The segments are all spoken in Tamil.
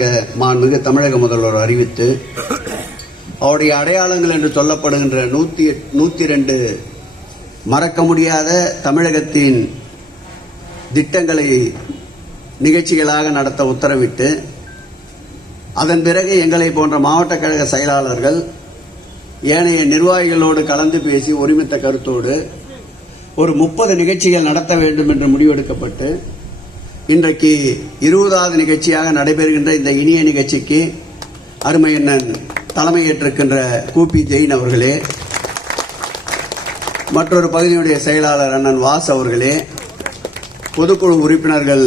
உள்ளதாக மாண்புமிகு தமிழக முதல்வர் அறிவித்து அவருடைய அடையாளங்கள் என்று சொல்லப்படுகின்ற நூற்றி நூற்றி ரெண்டு மறக்க முடியாத தமிழகத்தின் திட்டங்களை நிகழ்ச்சிகளாக நடத்த உத்தரவிட்டு அதன் பிறகு எங்களை போன்ற மாவட்ட கழக செயலாளர்கள் ஏனைய நிர்வாகிகளோடு கலந்து பேசி ஒருமித்த கருத்தோடு ஒரு முப்பது நிகழ்ச்சிகள் நடத்த வேண்டும் என்று முடிவெடுக்கப்பட்டு இன்றைக்கு இருபதாவது நிகழ்ச்சியாக நடைபெறுகின்ற இந்த இனிய நிகழ்ச்சிக்கு அருமையண்ணன் தலைமையேற்றிருக்கின்ற கூபி ஜெயின் அவர்களே மற்றொரு பகுதியினுடைய செயலாளர் அண்ணன் வாஸ் அவர்களே பொதுக்குழு உறுப்பினர்கள்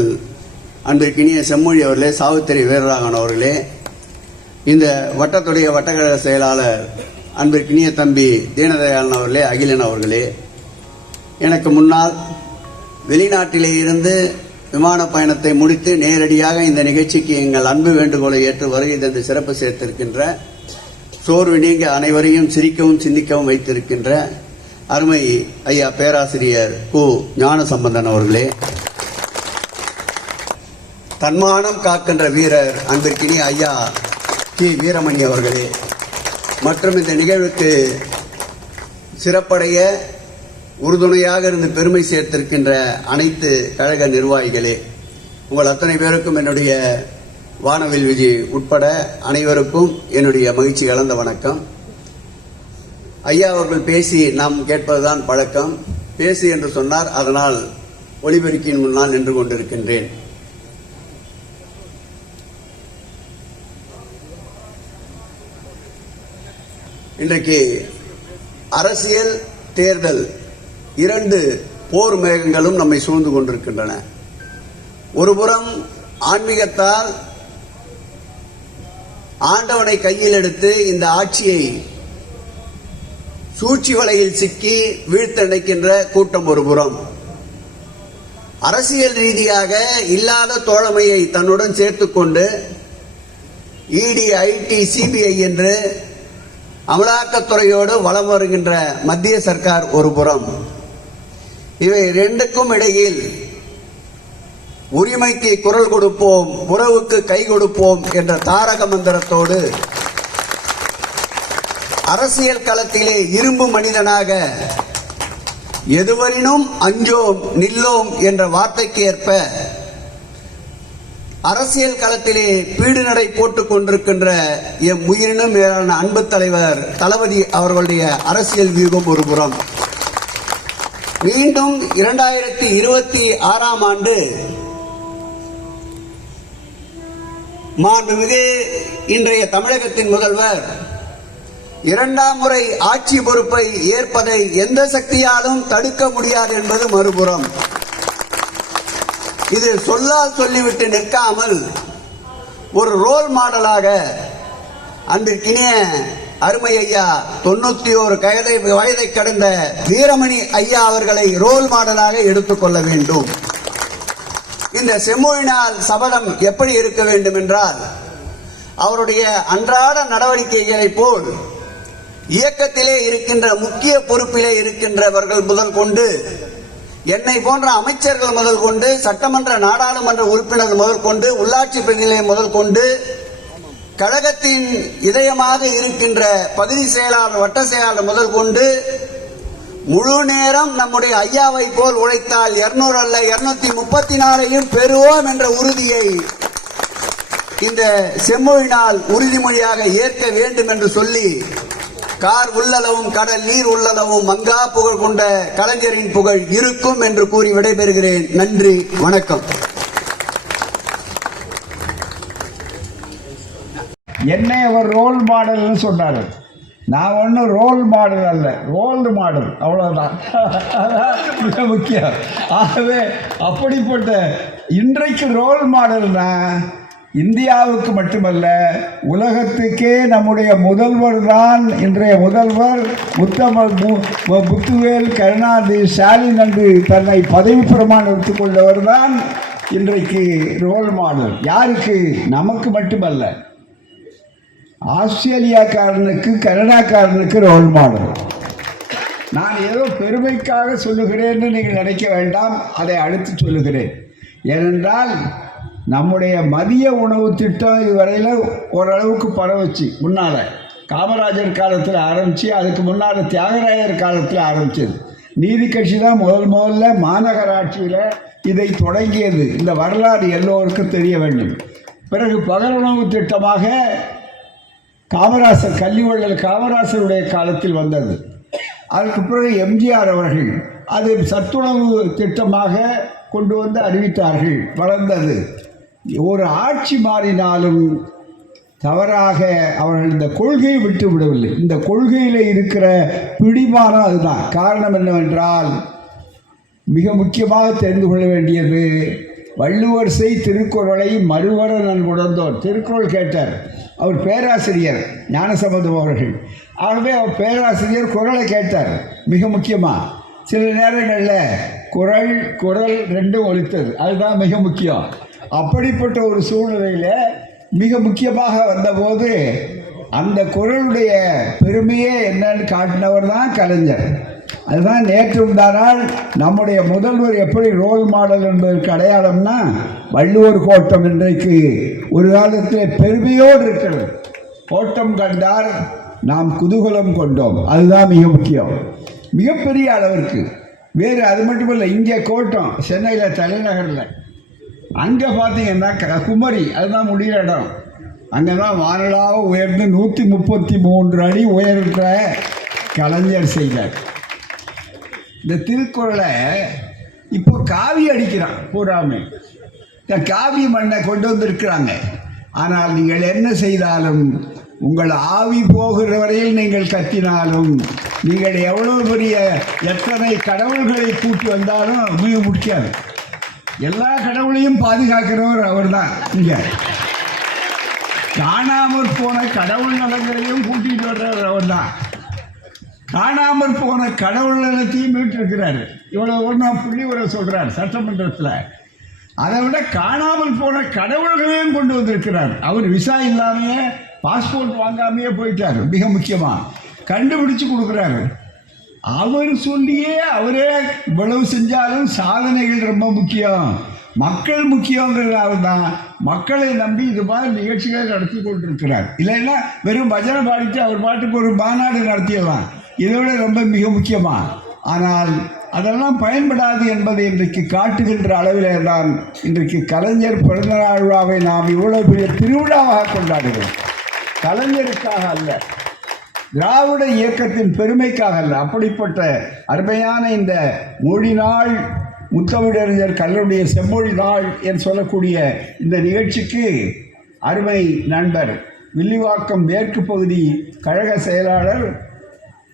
அன்றைக்கினிய செம்மொழி அவர்களே சாவித்திரி வீரராகவன் அவர்களே இந்த வட்டத்துடைய வட்டக்கழக செயலாளர் அன்பிற்கினிய தம்பி தீனதயாளன் அவர்களே அகிலன் அவர்களே எனக்கு முன்னால் வெளிநாட்டிலே இருந்து விமான பயணத்தை முடித்து நேரடியாக இந்த நிகழ்ச்சிக்கு எங்கள் அன்பு வேண்டுகோளை ஏற்று வருகை தந்து சிறப்பு சேர்த்திருக்கின்ற சோர்வு நீங்க அனைவரையும் சிரிக்கவும் சிந்திக்கவும் வைத்திருக்கின்ற அருமை ஐயா பேராசிரியர் கு. ஞான சம்பந்தன் அவர்களே. தன்மானம் காக்கின்ற வீரர் அன்பிற்கினி ஐயா கி. வீரமணி அவர்களே. மற்றும் இந்த நிகழ்வுக்கு சிறப்படைய உறுதுணையாக இருந்து பெருமை சேர்த்திருக்கின்ற அனைத்து கழக நிர்வாகிகளே உங்கள் அத்தனை பேருக்கும் என்னுடைய வானவில் விஜய் உட்பட அனைவருக்கும் என்னுடைய மகிழ்ச்சி கலந்த வணக்கம். ஐயா அவர்கள் பேசி நாம் கேட்பதுதான் பழக்கம். பேசு என்று சொன்னார் அதனால் ஒளிபெருக்கின் முன்னால் நின்று கொண்டிருக்கின்றேன். இன்றைக்கு அரசியல் தேர்தல் இரண்டு போர் மேகங்களும் நம்மை சூழ்ந்து கொண்டிருக்கின்றன. ஒருபுறம் ஆன்மீகத்தால் ஆண்டவனை கையில் எடுத்து இந்த ஆட்சியை சூழ்ச்சி வலையில் சிக்கி வீழ்த்த நினைக்கின்ற கூட்டம் ஒருபுறம் அரசியல் ரீதியாக இல்லாத தோழமையை தன்னுடன் சேர்த்துக்கொண்டு இடி ஐடி சிபிஐ என்று அமலாக்கத்துறையோடு வலம் வருகின்ற மத்திய சர்க்கார் ஒரு புறம். இவை ரெண்டுக்கும் இடையில் உரிமைக்கு குரல் கொடுப்போம் உறவுக்கு கை கொடுப்போம் என்ற தாரக மந்திரத்தோடு அரசியல் களத்திலே இரும்பு மனிதனாக எதுவரினும் அஞ்சோம் நில்லோம் என்ற வார்த்தைக்கு ஏற்ப அரசியல் களத்திலே பீடுநடை போட்டுக் கொண்டிருக்கின்ற எம் உயிரினும் மேலான அன்பு தலைவர் தளபதி அவர்களுடைய அரசியல் வியூகம் ஒரு புறம். மீண்டும் இரண்டாயிரத்தி இருபத்தி ஆறாம் ஆண்டு மாண்புமிகு இன்றைய தமிழகத்தின் முதல்வர் இரண்டாம் முறை ஆட்சி பொறுப்பை ஏற்பதை எந்த சக்தியாலும் தடுக்க முடியாது என்பது மறுபுறம். இது சொல்லால் சொல்லிவிட்டு நிற்காமல் ஒரு ரோல் மாடலாக அன்றைக்கினிய அருமை ஐயா தொண்ணூத்தி ஒரு கயதை வயதை கடந்த வீரமணி ஐயா அவர்களை ரோல் மாடலாக எடுத்துக்கொள்ள வேண்டும். இந்த செம்மொழினால் சபதம் எப்படி இருக்க வேண்டும் என்றால் அவருடைய அன்றாட நடவடிக்கைகளை போல் இயக்கத்திலே இருக்கின்ற முக்கிய பொறுப்பிலே இருக்கின்றவர்கள் முதல் கொண்டு என்னை போன்ற அமைச்சர்கள் முதல் கொண்டு சட்டமன்ற நாடாளுமன்ற உறுப்பினர் முதல் கொண்டு உள்ளாட்சி பிரதிநிலை முதல் கொண்டு கழகத்தின் இதயமாக இருக்கின்ற பகுதி செயலாளர் வட்ட செயலாளர் முதல் கொண்டு முழு நேரம் நம்முடைய ஐயாவை போல் உழைத்தால் இருநூறு அல்ல இருநூத்தி முப்பத்தி நாலையும் பெறுவோம் என்ற உறுதியை இந்த செம்மொழினால் உறுதிமொழியாக ஏற்க வேண்டும் என்று சொல்லி கார் உள்ளளவும் கடல் நீர் உள்ளளவும் மங்கா புகழ் கொண்ட கலைஞரின் புகழ் இருக்கும் என்று கூறி விடைபெறுகிறேன். நன்றி வணக்கம். என்னை அவர் ரோல் மாடல்னு சொன்னார். நான் ஒன்றும் ரோல் மாடல் அல்ல ரோல்டு மாடல் அவ்வளோதான் மிக முக்கியம். ஆகவே அப்படிப்பட்ட இன்றைக்கு ரோல் மாடல்னா இந்தியாவுக்கு மட்டுமல்ல உலகத்துக்கே நம்முடைய முதல்வர் தான் இன்றைய முதல்வர். உத்தம புத்துவேல் கருணாநிதி ஸ்டாலின் என்று தன்னை பதவி பிரமாணம் எடுத்துக்கொண்டவர் தான் இன்றைக்கு ரோல் மாடல் யாருக்கு? நமக்கு மட்டுமல்ல. ஆஸ்திரேலியாக்காரனுக்கு கனடாக்காரனுக்கு ரோல் மாடல். நான் ஏதோ பெருமைக்காக சொல்லுகிறேன் என்று நீங்கள் நினைக்க வேண்டாம் அதை அடுத்து சொல்லுகிறேன். ஏனென்றால் நம்முடைய மதிய உணவு திட்டம் இதுவரையில் ஓரளவுக்கு பரவுச்சு முன்னால். காமராஜர் காலத்தில் ஆரம்பித்து அதுக்கு முன்னால் தியாகராயர் காலத்தில் ஆரம்பித்தது நீதி கட்சி தான் முதல் முதல்ல மாநகராட்சியில் இதை தொடங்கியது. இந்த வரலாறு எல்லோருக்கும் தெரிய வேண்டும். பிறகு பகல் உணவு திட்டமாக காமராசர் கல்விவள்ளல் காமராசருடைய காலத்தில் வந்தது. அதற்கு பிறகு எம்ஜிஆர் அவர்கள் அது சத்துணவு திட்டமாக கொண்டு வந்து அறிவித்தார்கள் வளர்ந்தது. ஒரு ஆட்சி மாறினாலும் தவறாக அவர்கள் இந்த கொள்கையை விட்டு விடவில்லை. இந்த கொள்கையில் இருக்கிற பிடிமானம் அதுதான். காரணம் என்னவென்றால் மிக முக்கியமாக தெரிந்து கொள்ள வேண்டியது வள்ளுவர் செய் திருக்குறளை மறுவர நான் உணர்ந்தோர் திருக்குறள் கேட்டார் அவர் பேராசிரியர் ஞானசம்பந்தம் அவர்கள். ஆகவே அவர் பேராசிரியர் குரலை கேட்டார். மிக முக்கியமாக சில நேரங்களில் குரல் குரல் ரெண்டும் ஒலித்தது. அதுதான் மிக முக்கியம். அப்படிப்பட்ட ஒரு சூழ்நிலையில் மிக முக்கியமாக வந்தபோது அந்த குரலுடைய பெருமையே என்னன்னு காட்டினவர் தான் கலைஞர். அதுதான் நேற்றும் தானால் நம்முடைய முதல்வர் எப்படி ரோல் மாடல் என்பதற்கு அடையாளம்னா வள்ளுவர் கோட்டம் இன்றைக்கு ஒரு காலத்தில் பெருமையோடு இருக்கிறது. கோட்டம் கண்டார் நாம் குதூகலம் கொண்டோம். அதுதான் மிக முக்கியம். மிகப்பெரிய அளவிற்கு. வேறு அது மட்டுமல்ல இங்கே கோட்டம் சென்னையில் தலைநகரில். அங்கே பார்த்தீங்கன்னா குமரி அதுதான் முடிகிற இடம். அங்கே தான் வானலாக உயர்ந்து நூற்றி முப்பத்தி மூன்று அடி உயர்ந்த கலைஞர் செய்தார். இந்த திருக்குறளை இப்போ காவி அடிக்கிறான் பூராமே. இந்த காவி மண்ணை கொண்டு வந்திருக்கிறாங்க. ஆனால் நீங்கள் என்ன செய்தாலும் உங்கள் ஆவி போகிற வரையில் நீங்கள் கத்தினாலும் நீங்கள் எவ்வளவு பெரிய எத்தனை கடவுள்களை கூட்டி வந்தாலும் மிக முடியாது எல்லா கடவுளையும் பாதுகாக்கிறவர் அவர் தான் இங்க. காணாமற் போன கடவுள் நலங்களையும் கூட்டிகிட்டு வர்றவர் அவர்தான். காணாமற் போன கடவுள் நலத்தையும் மீட்டிருக்கிறார் இவ்வளோ ஒன்றா புள்ளி உரை சொல்கிறார் சட்டமன்றத்தில். அதை விட காணாமல் போன கடவுள்களையும் கொண்டு வந்திருக்கிறார். அவர் விசா இல்லாமையே பாஸ்போர்ட் வாங்காமையே போயிட்டார். மிக முக்கியமாக கண்டுபிடிச்சு கொடுக்குறாரு. அவர் சொல்லியே அவரே இவ்வளவு செஞ்சாலும் சாதனைகள் ரொம்ப முக்கியம். மக்கள் முக்கியங்கிறதால தான் மக்களை நம்பி இது மாதிரி நிகழ்ச்சிகளை நடத்தி கொண்டிருக்கிறார். இல்லைன்னா வெறும் பஜனை பாடிட்டு அவர் பாட்டுக்கு ஒரு மாநாடு நடத்திடலாம் இதை விட ரொம்ப மிக முக்கியமாக ஆனால் அதெல்லாம் பயன்படாது என்பதை இன்றைக்கு காட்டுகின்ற அளவிலே தான் இன்றைக்கு கலைஞர் பிறந்தநாள் விழாவை நாம் இவ்வளவு பெரிய திருவிழாவாக கொண்டாடுகிறோம். கலைஞருக்காக அல்ல திராவிட இயக்கத்தின் பெருமைக்காக அல்ல. அப்படிப்பட்ட அருமையான இந்த மொழி நாள் முத்தமிழறிஞர் கல்லூரிய செம்மொழி நாள் என்று சொல்லக்கூடிய இந்த நிகழ்ச்சிக்கு அருமை நண்பர் வில்லிவாக்கம் மேற்கு பகுதி கழக செயலாளர்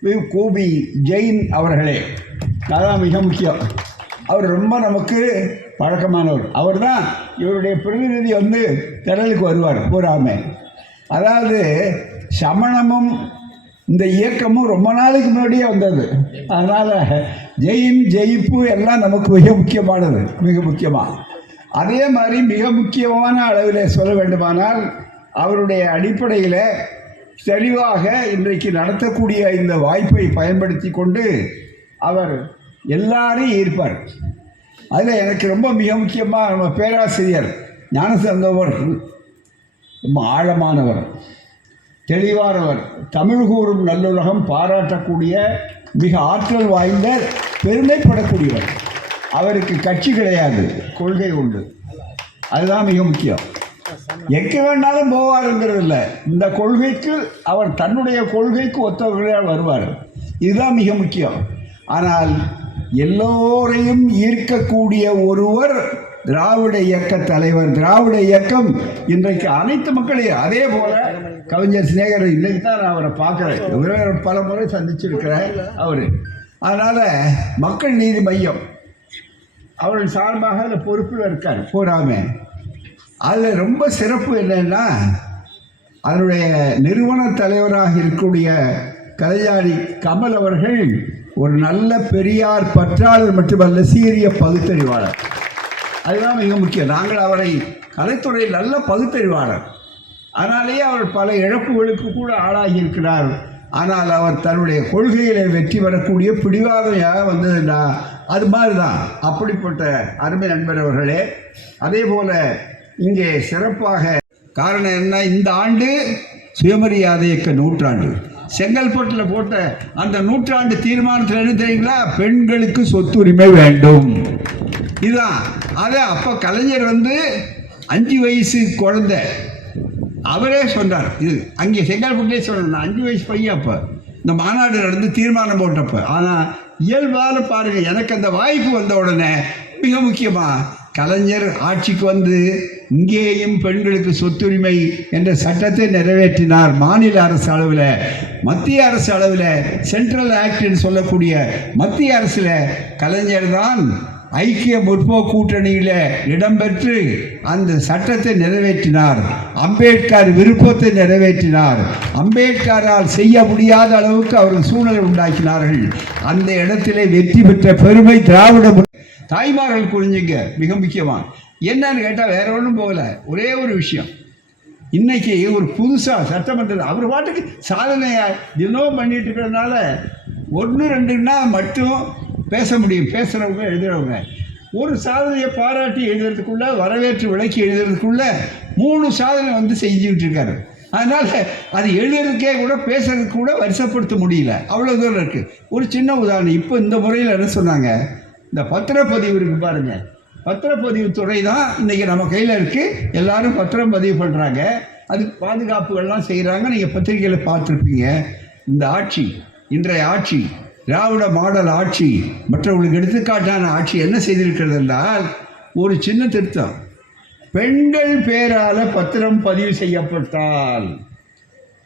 வி- கூபி ஜெயின் அவர்களே. அதான் மிக முக்கியம். அவர் ரொம்ப நமக்கு பழக்கமானவர். அவர் தான் இவருடைய பிரதிநிதி வந்து திடலுக்கு வருவார் பூராமே அதாவது சமணமும் இந்த இயக்கமும் ரொம்ப நாளைக்கு முன்னாடியே வந்தது. அதனால் ஜெயின் ஜெயிப்பு எல்லாம் நமக்கு மிக முக்கியமானது மிக முக்கியமாக அதே மாதிரி மிக முக்கியமான அளவில் சொல்ல வேண்டுமானால் அவருடைய அடிப்படையில் தெளிவாக இன்றைக்கு நடத்தக்கூடிய இந்த வாய்ப்பை பயன்படுத்தி கொண்டு அவர் எல்லாரையும் ஈர்ப்பார். அதில் எனக்கு ரொம்ப மிக முக்கியமாக நம்ம பேராசிரியர் ஞானசந்தவர் ரொம்ப ஆழமானவர் தெளிவானவர் தமிழ் கூறும் நல்லுலகம் பாராட்டக்கூடிய மிக ஆற்றல் வாய்ந்த பெருமைப்படக்கூடியவர். அவருக்கு கட்சி கிடையாது கொள்கை உண்டு. அதுதான் மிக முக்கியம். எங்கே வேணாலும் போவாருங்கிறது இல்லை. இந்த கொள்கைக்கு அவர் தன்னுடைய கொள்கைக்கு ஒத்தவர்களால் வருவார். இதுதான் மிக முக்கியம். ஆனால் எல்லோரையும் ஈர்க்கக்கூடிய ஒருவர் திராவிட இயக்க தலைவர் திராவிட இயக்கம் இன்றைக்கு அனைத்து மக்களையும் அதே போல கவிஞர் சிநேகர் இன்னைக்கு தான் நான் அவரை பார்க்குறேன். பல முறை சந்திச்சிருக்கிறேன் அவர். அதனால் மக்கள் நீதி மையம் அவர்கள் சார்பாக அந்த பொறுப்பில் இருக்கார். போராமே அதில் ரொம்ப சிறப்பு என்னன்னா அதனுடைய நிறுவன தலைவராக இருக்கக்கூடிய கலையாடி கமல் அவர்கள் ஒரு நல்ல பெரியார் பற்றாளர் மட்டுமல்ல சீரிய பகுத்தறிவாளர். அதுதான் மிக முக்கியம். நாங்கள் அவரை கலைத்துறையில் நல்ல பகுத்தறிவாளர். அதனாலேயே அவர் பல இழப்புகளுக்கு கூட ஆளாகி இருக்கிறார். ஆனால் அவர் தன்னுடைய கொள்கையிலே வெற்றி பெறக்கூடிய பிடிவாதையாக வந்ததுன்னா அது மாதிரி தான் அப்படிப்பட்ட அருமை நண்பர் அவர்களே அதே போல் இங்கே சிறப்பாக காரணம் என்ன? இந்த ஆண்டு சுயமரியாதை இயக்க நூற்றாண்டு. செங்கல்பட்டில் போட்ட அந்த நூற்றாண்டு தீர்மானத்தில் என்ன தெரியுங்களா? பெண்களுக்கு சொத்துரிமை வேண்டும். இதுதான். அதை அப்போ கலைஞர் வந்து அஞ்சு வயசு குழந்தை. அவரே சொன்னார். இது அங்கே செங்கல்பட்டே சொன்னார். அஞ்சு வயசு பையன் அப்போ. இந்த மாநாடு நடந்து தீர்மானம் போட்டப்போ. ஆனால் இயல்பால் பாருங்கள் எனக்கு அந்த வாய்ப்பு வந்த உடனே மிக முக்கியமாக கலைஞர் ஆட்சிக்கு வந்து இங்கேயும் பெண்களுக்கு சொத்துரிமை என்ற சட்டத்தை நிறைவேற்றினார் மாநில அரசு அளவில். மத்திய அரசு அளவில் சென்ட்ரல் ஆக்ட்னு சொல்லக்கூடிய மத்திய அரசில் கலைஞர் தான் ஐக்கிய முற்போக்கு கூட்டணியில் இடம்பெற்று அந்த சட்டத்தை நிறைவேற்றினார். அம்பேத்கர் விருப்பத்தை நிறைவேற்றினார். அம்பேத்கரால் செய்ய முடியாத அளவுக்கு அவர்கள் சூழலை உண்டாக்கினார்கள். அந்த இடத்திலே வெற்றி பெற்ற பெருமை திராவிட தாய்மார்கள் குறிஞ்சிங்க மிக முக்கியமாக என்னன்னு கேட்டால் வேற ஒன்றும் போகல. ஒரே ஒரு விஷயம். இன்னைக்கு ஒரு புதுசாக சட்டமன்றத்தில் அவர் பாட்டுக்கு சாதனையாக தினம் பண்ணிட்டு இருக்கிறதுனால ஒன்று ரெண்டுன்னா மட்டும் பேச முடியும். பேசுகிறவங்க எழுதுகிறவங்க ஒரு சாதனையை பாராட்டி எழுதுறதுக்குள்ள வரவேற்று விளக்கி எழுதுறதுக்குள்ள மூணு சாதனை வந்து செஞ்சுக்கிட்டு இருக்காரு. அதனால் அது எழுதுறதுக்கே கூட பேசுறதுக்கு கூட வருஷப்படுத்த முடியல. அவ்வளோ தூரம் இருக்குது ஒரு சின்ன உதாரணம். இப்போ இந்த முறையில் என்ன சொன்னாங்க? இந்த பத்திரப்பதிவு இருக்கு பாருங்கள் பத்திரப்பதிவு துறை தான் இன்றைக்கி நம்ம கையில் இருக்குது எல்லாரும் பத்திரம் பதிவு பண்ணுறாங்க அதுக்கு பாதுகாப்புகள்லாம் செய்கிறாங்க நீங்கள் பத்திரிகையில் பார்த்துருப்பீங்க. இந்த ஆட்சி இன்றைய ஆட்சி திராவிட மாடல் ஆட்சி மற்றவர்களுக்கு எடுத்துக்காட்டான ஆட்சி என்ன செய்திருக்கிறது என்றால் ஒரு சின்ன திருத்தம். பெண்கள் பேரால் பத்திரம் பதிவு செய்யப்பட்டால்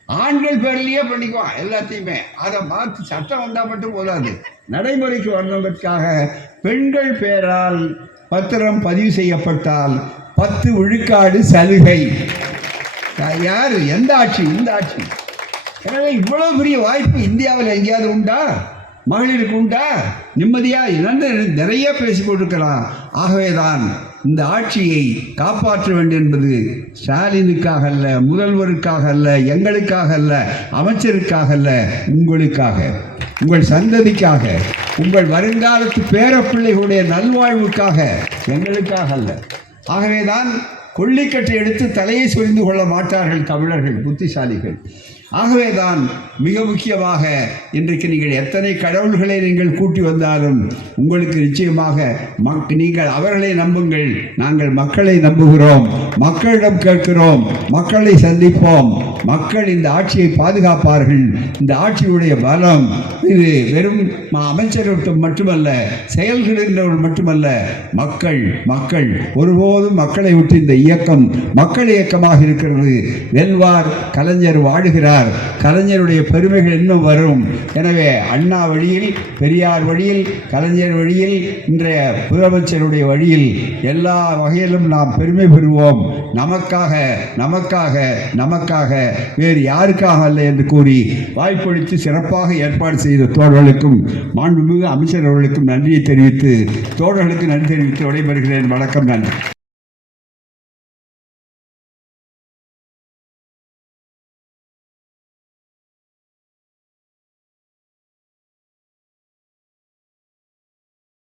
ஆண்கள் பேர்லேயே பண்ணிக்குவான் எல்லாத்தையுமே. அதை மாற்றி சட்டம் வந்தால் மட்டும் போதாது. நடைமுறைக்கு வரணுங்கிறதுக்காக பெண்கள் பேரால் பத்திரம் பதிவு செய்யப்பட்டால் பத்து விழுக்காடு சலுகை. யார்? எந்த ஆட்சி? இந்த ஆட்சி. எனவே இவ்வளவு பெரிய வாய்ப்பு இந்தியாவில் எங்கேயாவது உண்டா? மகளிருக்கு உண்டா? நிம்மதியா? இழந்து நிறைய பேசிக்கொண்டிருக்கலாம் ஆகவேதான் இந்த ஆட்சியை காப்பாற்ற வேண்டும் என்பது ஸ்டாலினுக்காக அல்ல முதல்வருக்காக அல்ல எங்களுக்காக அல்ல அமைச்சருக்காக அல்ல உங்களுக்காக உங்கள் சந்ததிக்காக. உங்கள் வருங்காலத்து பேரப்பிள்ளைகளுடைய நல்வாழ்வுக்காக எங்களுக்காக அல்ல. ஆகவேதான் கொள்ளிக்கட்டை எடுத்து தலையை சொரிந்து கொள்ள மாட்டார்கள் தமிழர்கள் புத்திசாலிகள். ஆகவேதான் மிக முக்கியமாக இன்றைக்கு நீங்கள் எத்தனை கடவுள்களை நீங்கள் கூட்டி வந்தாலும் உங்களுக்கு நிச்சயமாக மக் நீங்கள் அவர்களை நம்புங்கள். நாங்கள் மக்களை நம்புகிறோம். மக்களிடம் கேட்கிறோம். மக்களை சந்திப்போம். மக்கள் இந்த ஆட்சியை பாதுகாப்பார்கள். இந்த ஆட்சியுடைய பலம் இது வெறும் அமைச்சர்கள் மட்டுமல்ல செயல்களின்றவர்கள் மட்டுமல்ல மக்கள் மக்கள் ஒருபோதும் மக்களை விட்டு இந்த இயக்கம் மக்கள் இயக்கமாக இருக்கிறது. வெல்வார் கலைஞர் வாழுகிறார். கலைஞருடைய பெருமைகள் இன்னும் வரும். எனவே அண்ணா வழியில் பெரியார் வழியில் கலைஞர் வழியில் இன்றைய முதலமைச்சருடைய வழியில் எல்லா வகையிலும் நாம் பெருமை பெறுவோம். நமக்காக நமக்காக நமக்காக வேறு யாருக்காக அல்ல என்று கூறி வாய்ப்பளித்து சிறப்பாக ஏற்பாடு செய்த தோழர்களுக்கும் மாண்புமிகு அமைச்சர் அவர்களுக்கும் நன்றியை தெரிவித்து தோழர்களுக்கு நன்றி தெரிவித்து விடைபெறுகிறேன். வணக்கம் நன்றி.